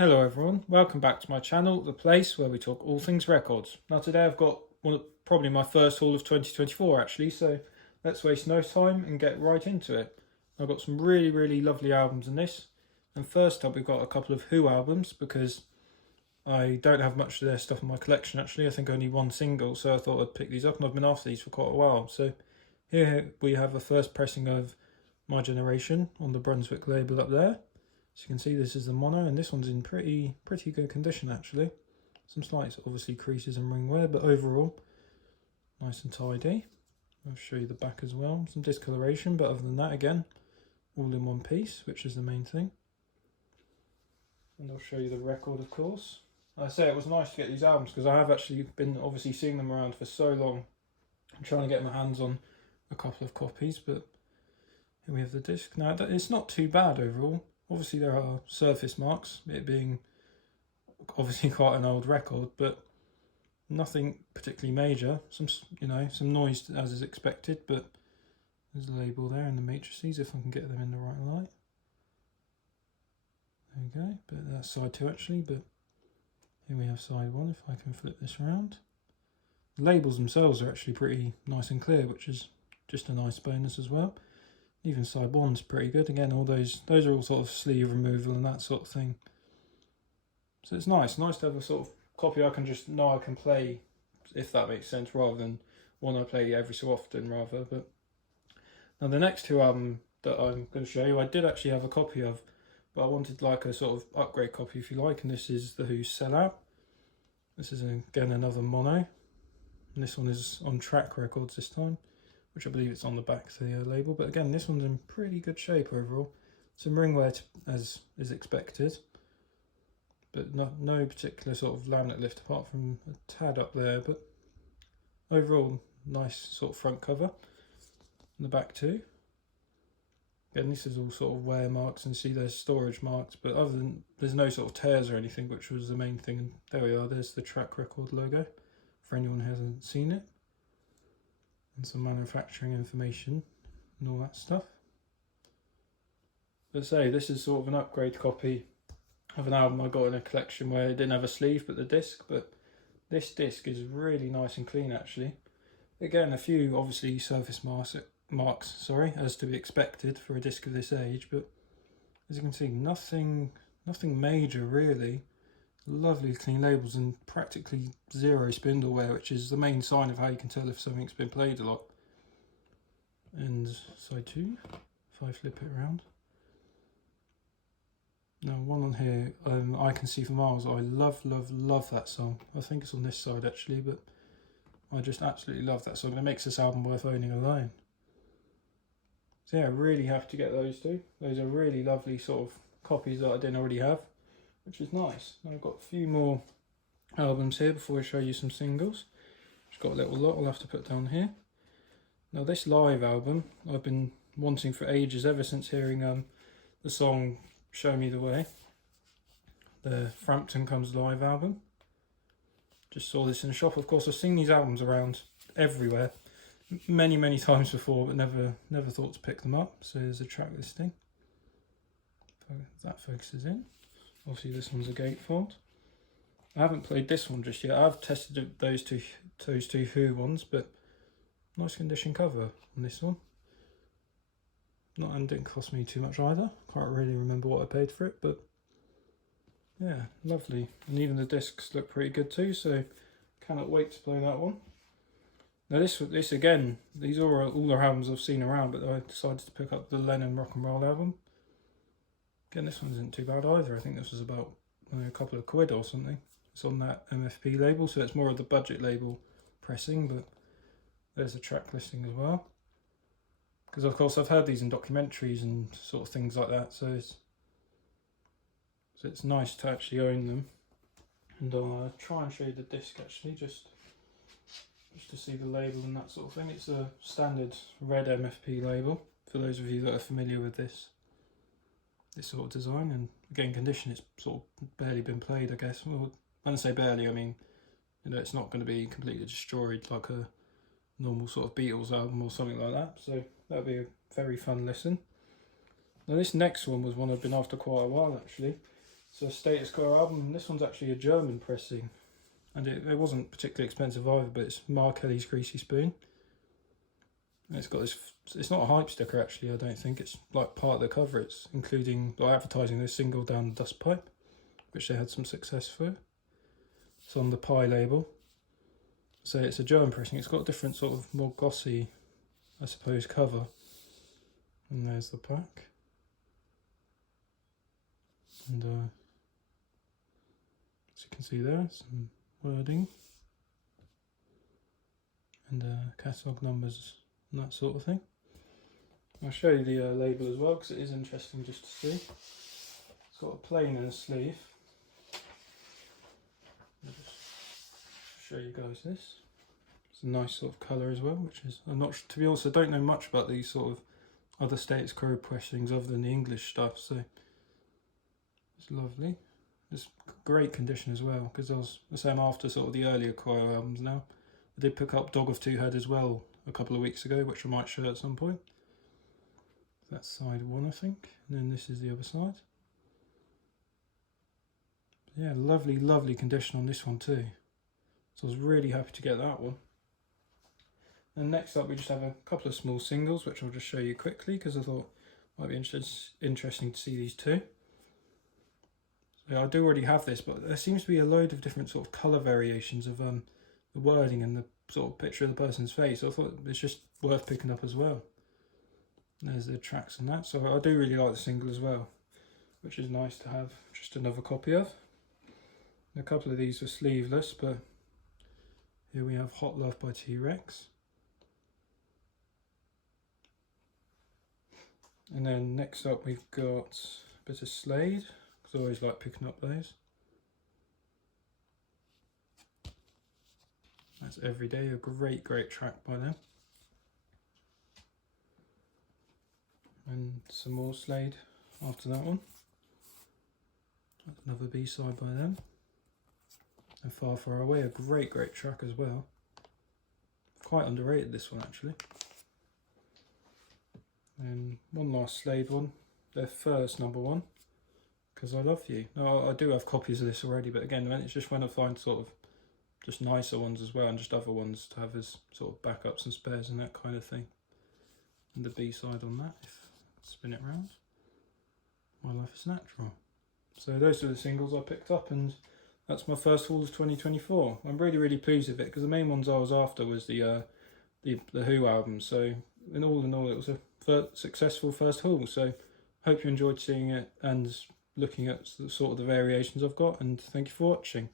Hello everyone, welcome back to my channel, the place where we talk all things records. Now today I've got probably my first haul of 2024 actually, so let's waste no time and get right into it. I've got some really lovely albums in this, and first up we've got a couple of Who albums because I don't have much of their stuff in my collection actually. I think only one single, so I thought I'd pick these up, and I've been after these for quite a while. So here we have a first pressing of My Generation on the Brunswick label up there. So you can see this is the mono, and this one's in pretty good condition actually. Some slight obviously creases and ring wear, but overall nice and tidy. I'll show you the back as well. Some discoloration, but other than that, again, all in one piece, which is the main thing. And I'll show you the record, of course. I say it was nice to get these albums because I have actually been obviously seeing them around for so long. I'm trying to get my hands on a couple of copies, but here we have the disc. Now it's not too bad overall. Obviously there are surface marks, it being obviously quite an old record, but nothing particularly major. Some noise as is expected, but there's a label there in the matrices if I can get them in the right light. There we go, but that's side 2 actually, but here we have side 1 if I can flip this around. The labels themselves are actually pretty nice and clear, which is just a nice bonus as well. Even side 1's pretty good. Again, all those are all sort of sleeve removal and that sort of thing. So it's nice to have a sort of copy I can just know I can play, if that makes sense, rather than one I play every so often rather. But now the next 2 albums that I'm going to show you, I did actually have a copy of, but I wanted like a sort of upgrade copy if you like, and this is the Who's Sell Out. This is again another mono, and this one is on Track Records this time, which I believe it's on the back of the label. But again, this one's in pretty good shape overall. Some ring wear as is expected, but no particular sort of laminate lift apart from a tad up there. But overall, nice sort of front cover. And the back too. Again, this is all sort of wear marks, and see there's storage marks, but other than there's no sort of tears or anything, which was the main thing. And there we are, there's the Track Record logo for anyone who hasn't seen it. And some manufacturing information and all that stuff. But say, this is sort of an upgrade copy of an album I got in a collection where it didn't have a sleeve but the disc, but this disc is really nice and clean actually. Again, a few obviously surface marks, as to be expected for a disc of this age, but as you can see, nothing major really. Lovely clean labels and practically zero spindle wear, which is the main sign of how you can tell if something's been played a lot. And side 2, if I flip it around. Now one on here, I Can See for Miles. I love that song. I think it's on this side actually, but I just absolutely love that song. It makes this album worth owning alone. So yeah, really happy to get those 2. Those are really lovely sort of copies that I didn't already have, which is nice. Now I've got a few more albums here before I show you some singles. Just got a little lot I'll have to put down here. Now this live album I've been wanting for ages, ever since hearing the song Show Me the Way, the Frampton Comes Live album. Just saw this in a shop. Of course, I've seen these albums around everywhere many times before, but never thought to pick them up. So there's a track listing. That focuses in. Obviously this one's a gatefold. I haven't played this one just yet. I've tested those two Who ones, but nice condition cover on this one. And didn't cost me too much either. Can't really remember what I paid for it, but yeah, lovely. And even the discs look pretty good too, so cannot wait to play that one. Now this again, these are all the albums I've seen around, but I decided to pick up the Lennon Rock and Roll album. Again, this one isn't too bad either. I think this was about a couple of quid or something. It's on that MFP label, so it's more of the budget label pressing, but there's a track listing as well. Because of course I've heard these in documentaries and sort of things like that, so it's nice to actually own them. And I'll try and show you the disc actually, just to see the label and that sort of thing. It's a standard red MFP label, for those of you that are familiar with this sort of design. And again, condition, it's sort of barely been played, I guess. Well, when I say barely, I mean, it's not going to be completely destroyed like a normal sort of Beatles album or something like that. So that'll be a very fun listen. Now this next one was one I've been after quite a while actually. It's a Status Quo album, and this one's actually a German pressing. And it wasn't particularly expensive either, but it's Mark Kelly's Greasy Spoon. And it's got this, it's not a hype sticker actually, I don't think. It's like part of the cover. It's including, like, advertising this single Down the Dust Pipe, which they had some success for. It's on the Pie label. So it's a German pressing. It's got a different sort of more glossy, I suppose, cover. And there's the back. And as you can see there, some wording. And catalogue numbers and that sort of thing. I'll show you the label as well, because it is interesting just to see. It's got a plain and a sleeve. I'll just show you guys this. It's a nice sort of colour as well, which is, I'm not, to be honest, I don't know much about these sort of other Status Quo pressings other than the English stuff, so it's lovely. It's great condition as well, because I was the same after sort of the earlier Quo albums now. I did pick up Dog of Two Head as well a couple of weeks ago, which I might show at some point. That's side one, I think, and then this is the other side. Yeah, lovely, lovely condition on this one too. So I was really happy to get that one. And next up we just have a couple of small singles, which I'll just show you quickly because I thought it might be interesting to see these two. So I do already have this, but there seems to be a load of different sort of colour variations of the wording and the sort of picture of the person's face. So I thought it's just worth picking up as well. There's the tracks and that. So I do really like the single as well, which is nice to have just another copy of. A couple of these are sleeveless, but here we have Hot Love by T-Rex. And then next up we've got a bit of Slade, because I always like picking up those. That's Everyday, a great, great track by them. And some more Slade after that one. Another B-side by them. And Far, Far Away, a great, great track as well. Quite underrated, this one actually. And one last Slade one, their first #1, Because I Love You. No, I do have copies of this already, but again, it's just when I find sort of just nicer ones as well, and just other ones to have as sort of backups and spares and that kind of thing. And the B-side on that, if I spin it round, My Life is Natural. So those are the singles I picked up, and that's my first haul of 2024. I'm really, really pleased with it, because the main ones I was after was the Who album. So in all, it was a successful first haul. So hope you enjoyed seeing it and looking at sort of the variations I've got, and thank you for watching.